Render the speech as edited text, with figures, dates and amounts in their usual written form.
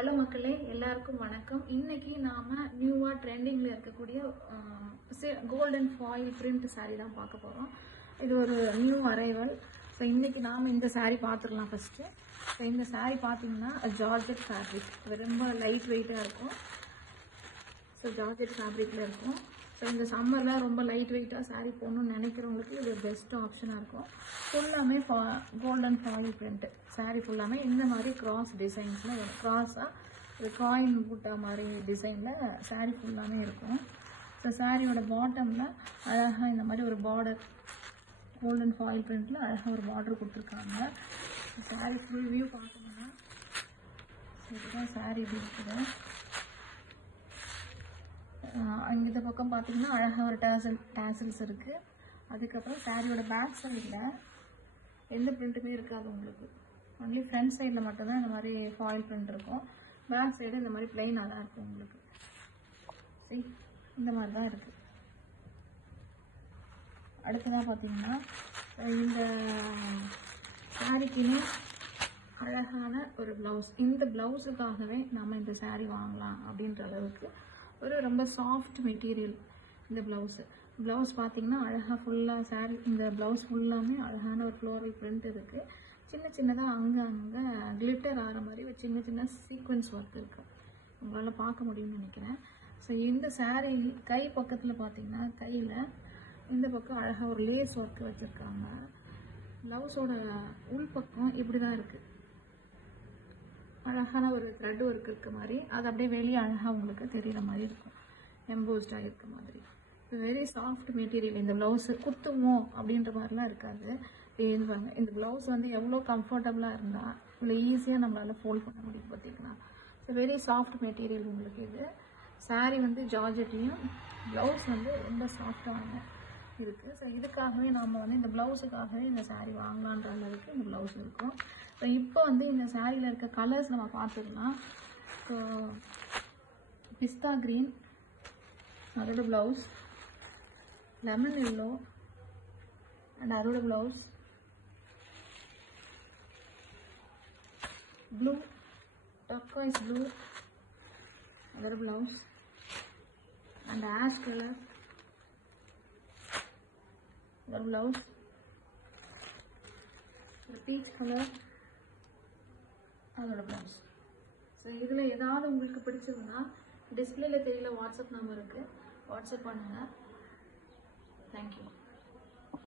Hello மக்களே, எல்லாருக்கும் வணக்கம். இன்னைக்கு நாம நியூவா ட்ரெண்டிங்ல இருக்கக்கூடிய கோல்டன் ஃபாயில் பிரிண்ட் சாரீ தான் பார்க்க போறோம். இது ஒரு நியூ அரைவல். ஸோ இன்னைக்கு நாம இந்த சாரீ பார்த்துடலாம் ஃபர்ஸ்ட். ஸோ இந்த சாரீ பார்த்தீங்கன்னா ஜார்ஜெட் ஃபேப்ரிக், ரொம்ப லைட் வெயிட்டாக இருக்கும். ஸோ ஜார்ஜெட் ஃபேப்ரிக்ல இருக்கும். ஸோ இந்த சம்மரில் ரொம்ப லைட் வெயிட்டாக சாரீ போகணும்னு நினைக்கிறவங்களுக்கு இது பெஸ்ட் ஆப்ஷனாக இருக்கும். ஃபுல்லாமே கோல்டன் ஃபாயில் பிரிண்ட் சாரீ ஃபுல்லாமே இந்த மாதிரி கிராஸ் டிசைன்ஸில் வரும். கிராஸாக ஒரு காயின் பூட்டா மாதிரி டிசைனில் சாரீ ஃபுல்லாமே இருக்கும். ஸோ சாரியோட பாட்டமில் அழகாக இந்த மாதிரி ஒரு பார்டர், கோல்டன் ஃபாயில் பிரிண்டில் அழகாக ஒரு பார்டர் கொடுத்துருக்காங்க. சாரீ ஃபுல் வியூ பார்த்தோம்னா இதுதான் சாரீ இப்படி இருக்குது. இந்த பக்கம் பார்த்தீங்கன்னா அழகாக ஒரு டேசல்ஸ் இருக்குது. அதுக்கப்புறம் சாரியோட பேக் சைடில் எந்த பிரிண்ட்டுமே இருக்காது உங்களுக்கு. ஒன்லி ஃப்ரண்ட் சைடில் மட்டும்தான் இந்த மாதிரி ஃபாயில் பிரிண்ட் இருக்கும். பேக் சைடு இந்த மாதிரி பிளெயினாக தான் இருக்கும் உங்களுக்கு. சரி, இந்த மாதிரி தான் இருக்குது. அடுத்ததாக பார்த்தீங்கன்னா இந்த சாரிக்குன்னு அழகான ஒரு ப்ளவுஸ். இந்த ப்ளவுஸுக்காகவே நம்ம இந்த சாரீ வாங்கலாம் அப்படின்ற அளவுக்கு ஒரு ரொம்ப சாஃப்ட் மெட்டீரியல் இந்த ப்ளவுஸு. ப்ளவுஸ் பார்த்தீங்கன்னா அழகாக ஃபுல்லாக சாரீ, இந்த ப்ளவுஸ் ஃபுல்லாமே அழகான ஒரு ஃப்ளோரல் பிரிண்ட் இருக்குது. சின்ன சின்னதாக அங்கே கிளிட்டர் ஆகிற மாதிரி ஒரு சின்ன சின்ன சீக்வன்ஸ் ஒர்க் இருக்குது. உங்களால் பார்க்க முடியும்னு நினைக்கிறேன். ஸோ இந்த சாரீ கை பக்கத்தில் பார்த்தீங்கன்னா கையில் இந்த பக்கம் அழகாக ஒரு லேஸ் ஒர்க் வச்சுருக்காங்க. ப்ளவுஸோட உள்பக்கம் இப்படி தான் இருக்குது. அழகான ஒரு த்ரெட் ஒர்க் இருக்க மாதிரி, அது அப்படியே வெளியே அழகாக உங்களுக்கு தெரிகிற மாதிரி இருக்கும், எம்போஸ்டாக இருக்க மாதிரி. Very soft material. இந்த ப்ளவுஸு குத்துமோ அப்படின்ற மாதிரிலாம் இருக்காது. இந்த ப்ளவுஸ் எவ்வளோ கம்ஃபர்டபுளாக இருந்தால் இவ்வளோ ஈஸியாக நம்மளால் ஃபோல்ட் பண்ண முடியும் பார்த்தீங்கன்னா. ஸோ வெரி சாஃப்ட் மெட்டீரியல் உங்களுக்கு இது. சாரீ ஜார்ஜெட்லேயும் ப்ளவுஸ் ரொம்ப சாஃப்டாக இருக்குது. ஸோ இதுக்காகவே நம்ம இந்த ப்ளவுஸுக்காகவே இந்த சாரீ வாங்கலான்ற அளவுக்கு இந்த ப்ளவுஸ் இருக்கும். ஸோ இப்போ இந்த சாரியில் இருக்க கலர்ஸ் நம்ம பார்த்துக்கலாம். ஸோ பிஸ்தா க்ரீன் அதோட ப்ளவுஸ், லெமன் எல்லோ அண்ட் அதோட ப்ளவுஸ், ப்ளூ, டர்க்வைஸ் ப்ளூ அதோட ப்ளவுஸ், அண்ட் ஆஷ் கலர் அதோட ப்ளவுஸ், பீச் கலர் அதோட ப்ளவுஸ். ஸோ இதில் ஏதாவது உங்களுக்கு பிடிச்சதுன்னா டிஸ்பிளேல தெரியல வாட்ஸ்அப் நம்பருக்கு வாட்ஸ்அப் பண்ணுங்கள். தேங்க்யூ.